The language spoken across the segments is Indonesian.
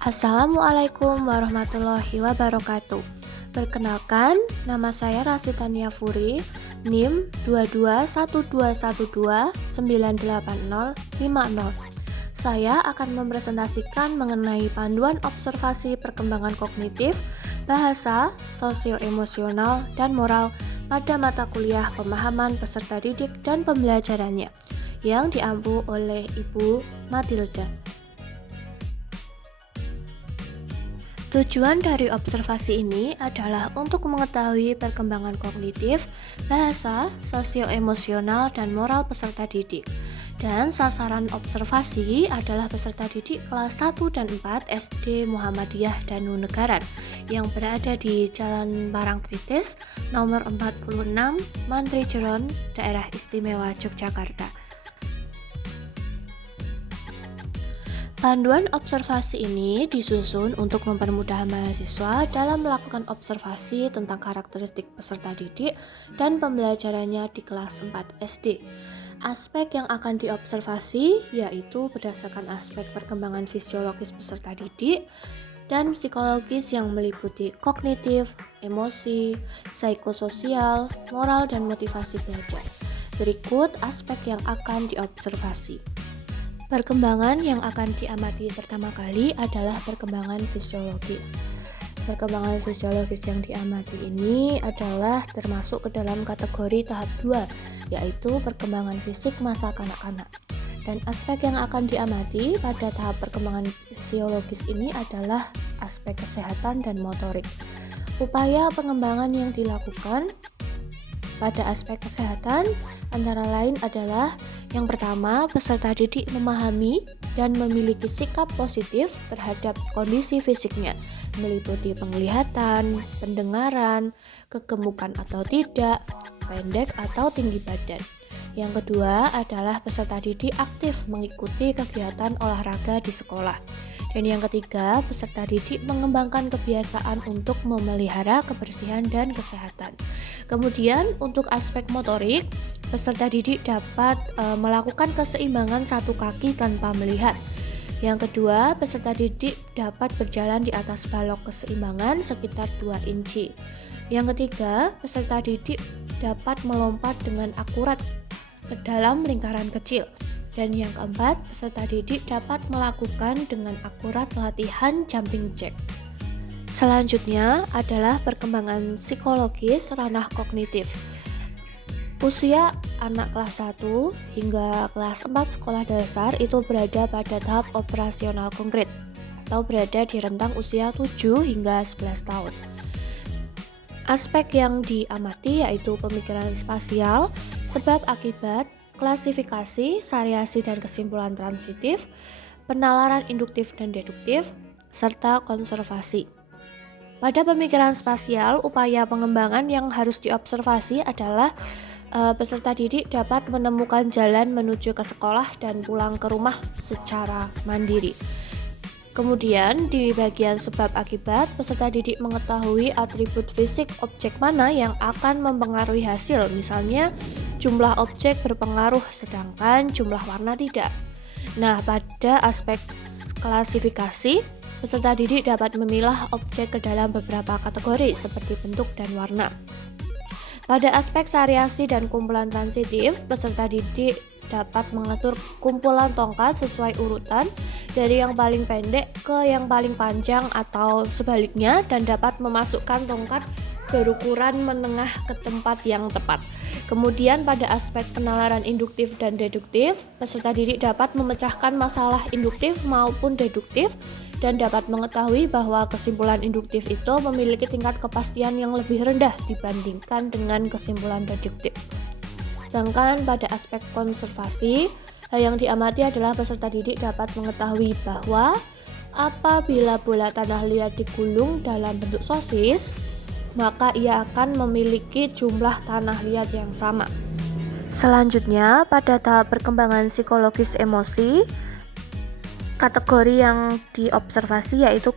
Assalamualaikum warahmatullahi wabarakatuh. Perkenalkan, nama saya Rasitania Furi, NIM 221212980050. Saya akan mempresentasikan mengenai panduan observasi perkembangan kognitif, bahasa, sosio-emosional, dan moral pada mata kuliah pemahaman peserta didik dan pembelajarannya yang diampu oleh Ibu Matilda. Tujuan dari observasi ini adalah untuk mengetahui perkembangan kognitif, bahasa, sosio-emosional, dan moral peserta didik. Dan sasaran observasi adalah peserta didik kelas 1 dan 4 SD Muhammadiyah Danu Negaran yang berada di Jalan Parangtritis nomor 46, Mantri Jeron, Daerah Istimewa Yogyakarta. Panduan observasi ini disusun untuk mempermudah mahasiswa dalam melakukan observasi tentang karakteristik peserta didik dan pembelajarannya di kelas 4 SD. Aspek yang akan diobservasi yaitu berdasarkan aspek perkembangan fisiologis peserta didik dan psikologis yang meliputi kognitif, emosi, psikososial, moral, dan motivasi belajar. Berikut aspek yang akan diobservasi. Perkembangan yang akan diamati pertama kali adalah perkembangan fisiologis. Perkembangan fisiologis yang diamati ini adalah termasuk ke dalam kategori tahap 2, yaitu perkembangan fisik masa kanak-kanak. Dan aspek yang akan diamati pada tahap perkembangan fisiologis ini adalah aspek kesehatan dan motorik. Upaya pengembangan yang dilakukan pada aspek kesehatan antara lain adalah yang pertama, peserta didik memahami dan memiliki sikap positif terhadap kondisi fisiknya, meliputi penglihatan, pendengaran, kegemukan atau tidak, pendek atau tinggi badan. Yang kedua adalah peserta didik aktif mengikuti kegiatan olahraga di sekolah. Dan yang ketiga, peserta didik mengembangkan kebiasaan untuk memelihara kebersihan dan kesehatan. Kemudian untuk aspek motorik, peserta didik dapat melakukan keseimbangan satu kaki tanpa melihat. Yang kedua, peserta didik dapat berjalan di atas balok keseimbangan sekitar 2 inci. Yang ketiga, peserta didik dapat melompat dengan akurat ke dalam lingkaran kecil. Dan yang keempat, peserta didik dapat melakukan dengan akurat latihan jumping jack. Selanjutnya adalah perkembangan psikologis ranah kognitif. Usia anak kelas 1 hingga kelas 4 sekolah dasar itu berada pada tahap operasional konkret atau berada di rentang usia 7 hingga 11 tahun. Aspek yang diamati yaitu pemikiran spasial, sebab akibat, klasifikasi, variasi dan kesimpulan transitif, penalaran induktif dan deduktif, serta konservasi. Pada pemikiran spasial, upaya pengembangan yang harus diobservasi adalah peserta didik dapat menemukan jalan menuju ke sekolah dan pulang ke rumah secara mandiri. Kemudian di bagian sebab akibat, peserta didik mengetahui atribut fisik objek mana yang akan mempengaruhi hasil, misalnya jumlah objek berpengaruh sedangkan jumlah warna tidak. Nah, pada aspek klasifikasi, peserta didik dapat memilah objek ke dalam beberapa kategori seperti bentuk dan warna. Pada aspek variasi dan kumpulan transitif, peserta didik dapat mengatur kumpulan tongkat sesuai urutan dari yang paling pendek ke yang paling panjang atau sebaliknya, dan dapat memasukkan tongkat berukuran menengah ke tempat yang tepat. Kemudian pada aspek penalaran induktif dan deduktif, peserta didik dapat memecahkan masalah induktif maupun deduktif dan dapat mengetahui bahwa kesimpulan induktif itu memiliki tingkat kepastian yang lebih rendah dibandingkan dengan kesimpulan deduktif. Sedangkan pada aspek konservasi, hal yang diamati adalah peserta didik dapat mengetahui bahwa apabila bola tanah liat digulung dalam bentuk sosis, maka ia akan memiliki jumlah tanah liat yang sama. Selanjutnya, pada tahap perkembangan psikologis emosi, kategori yang diobservasi yaitu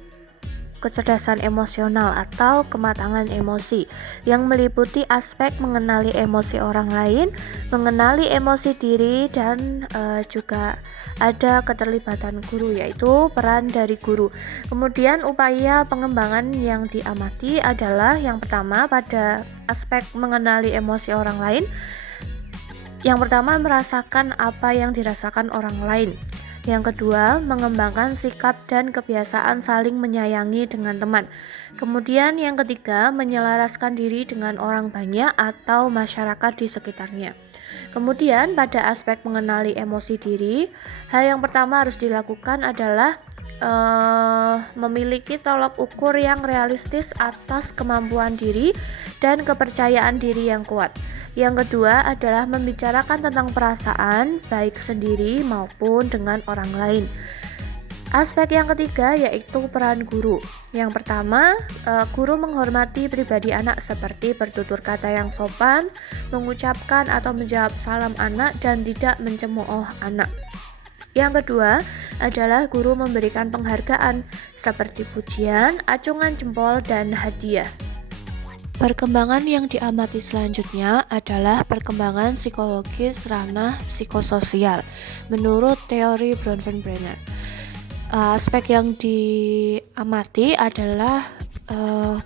kecerdasan emosional atau kematangan emosi yang meliputi aspek mengenali emosi orang lain, mengenali emosi diri, dan juga ada keterlibatan guru, yaitu peran dari guru. Kemudian upaya pengembangan yang diamati adalah yang pertama pada aspek mengenali emosi orang lain. Yang pertama, merasakan apa yang dirasakan orang lain. Yang kedua, mengembangkan sikap dan kebiasaan saling menyayangi dengan teman. Kemudian yang ketiga, menyelaraskan diri dengan orang banyak atau masyarakat di sekitarnya. Kemudian pada aspek mengenali emosi diri, hal yang pertama harus dilakukan adalah memiliki tolok ukur yang realistis atas kemampuan diri dan kepercayaan diri yang kuat. Yang kedua adalah membicarakan tentang perasaan baik sendiri maupun dengan orang lain. Aspek yang ketiga yaitu peran guru. Yang pertama, guru menghormati pribadi anak seperti bertutur kata yang sopan, mengucapkan atau menjawab salam anak, dan tidak mencemooh anak. Yang kedua adalah guru memberikan penghargaan seperti pujian, acungan jempol, dan hadiah. Perkembangan yang diamati selanjutnya adalah perkembangan psikologis ranah psikososial menurut teori Bronfenbrenner. Aspek yang diamati adalah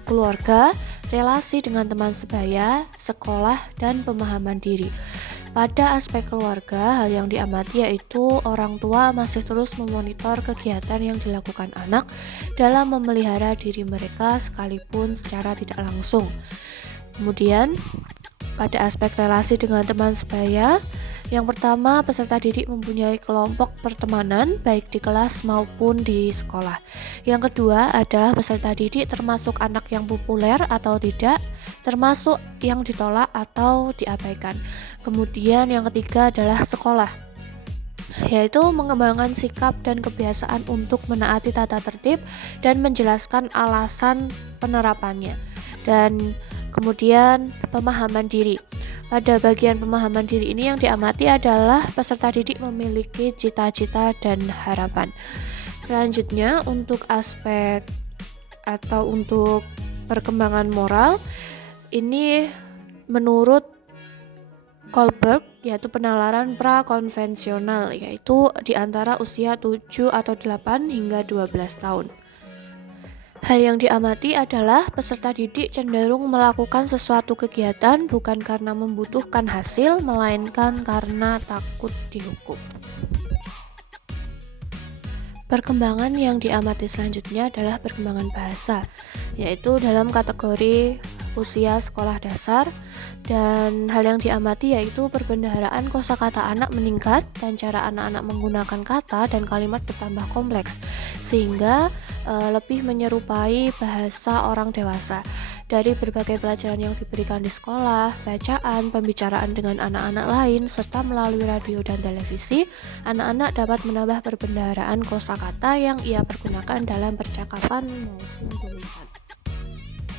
keluarga, relasi dengan teman sebaya, sekolah, dan pemahaman diri. Pada aspek keluarga, hal yang diamati yaitu orang tua masih terus memonitor kegiatan yang dilakukan anak dalam memelihara diri mereka sekalipun secara tidak langsung. Kemudian, pada aspek relasi dengan teman sebaya, yang pertama, peserta didik mempunyai kelompok pertemanan baik di kelas maupun di sekolah. Yang kedua adalah peserta didik termasuk anak yang populer atau tidak, termasuk yang ditolak atau diabaikan. Kemudian yang ketiga adalah sekolah, yaitu mengembangkan sikap dan kebiasaan untuk menaati tata tertib dan menjelaskan alasan penerapannya. Dan kemudian pemahaman diri. Pada bagian pemahaman diri ini yang diamati adalah peserta didik memiliki cita-cita dan harapan. Selanjutnya untuk aspek atau untuk perkembangan moral, ini menurut Kohlberg yaitu penalaran prakonvensional, yaitu di antara usia 7 atau 8 hingga 12 tahun. Hal yang diamati adalah peserta didik cenderung melakukan sesuatu kegiatan bukan karena membutuhkan hasil, melainkan karena takut dihukum. Perkembangan yang diamati selanjutnya adalah perkembangan bahasa, yaitu dalam kategori usia sekolah dasar, dan hal yang diamati yaitu perbendaharaan kosakata anak meningkat dan cara anak-anak menggunakan kata dan kalimat bertambah kompleks sehingga lebih menyerupai bahasa orang dewasa. Dari berbagai pelajaran yang diberikan di sekolah, bacaan, pembicaraan dengan anak-anak lain, serta melalui radio dan televisi, anak-anak dapat menambah perbendaharaan kosakata yang ia pergunakan dalam percakapan maupun tulisan.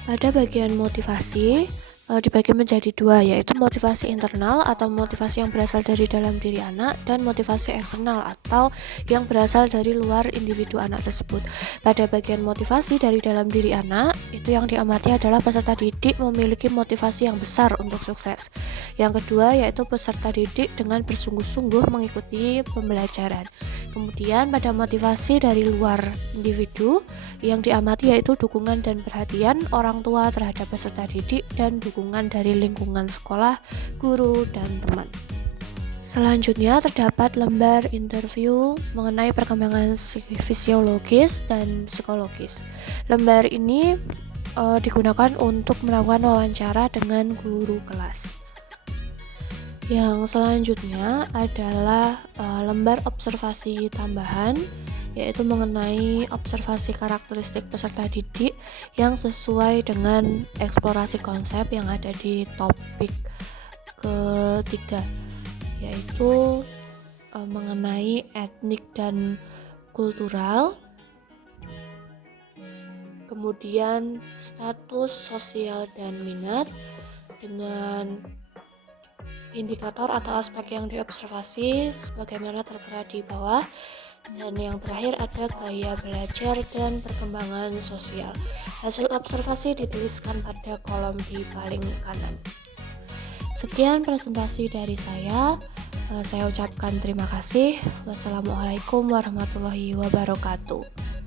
Pada bagian motivasi, dibagi menjadi dua, yaitu motivasi internal atau motivasi yang berasal dari dalam diri anak, dan motivasi eksternal atau yang berasal dari luar individu anak tersebut. Pada bagian motivasi dari dalam diri anak, itu yang diamati adalah peserta didik memiliki motivasi yang besar untuk sukses. Yang kedua yaitu peserta didik dengan bersungguh-sungguh mengikuti pembelajaran. Kemudian pada motivasi dari luar individu, yang diamati yaitu dukungan dan perhatian orang tua terhadap peserta didik dan dukungan dari lingkungan sekolah, guru, dan teman. Selanjutnya terdapat lembar interview mengenai perkembangan fisiologis dan psikologis. Lembar ini digunakan untuk melakukan wawancara dengan guru kelas. Yang selanjutnya adalah lembar observasi tambahan, yaitu mengenai observasi karakteristik peserta didik yang sesuai dengan eksplorasi konsep yang ada di topik ketiga, yaitu mengenai etnik dan kultural, kemudian status sosial dan minat, dengan indikator atau aspek yang diobservasi sebagaimana tertera di bawah. Dan yang terakhir ada gaya belajar dan perkembangan sosial. Hasil observasi dituliskan pada kolom di paling kanan. Sekian presentasi dari saya. Saya ucapkan terima kasih. Wassalamualaikum warahmatullahi wabarakatuh.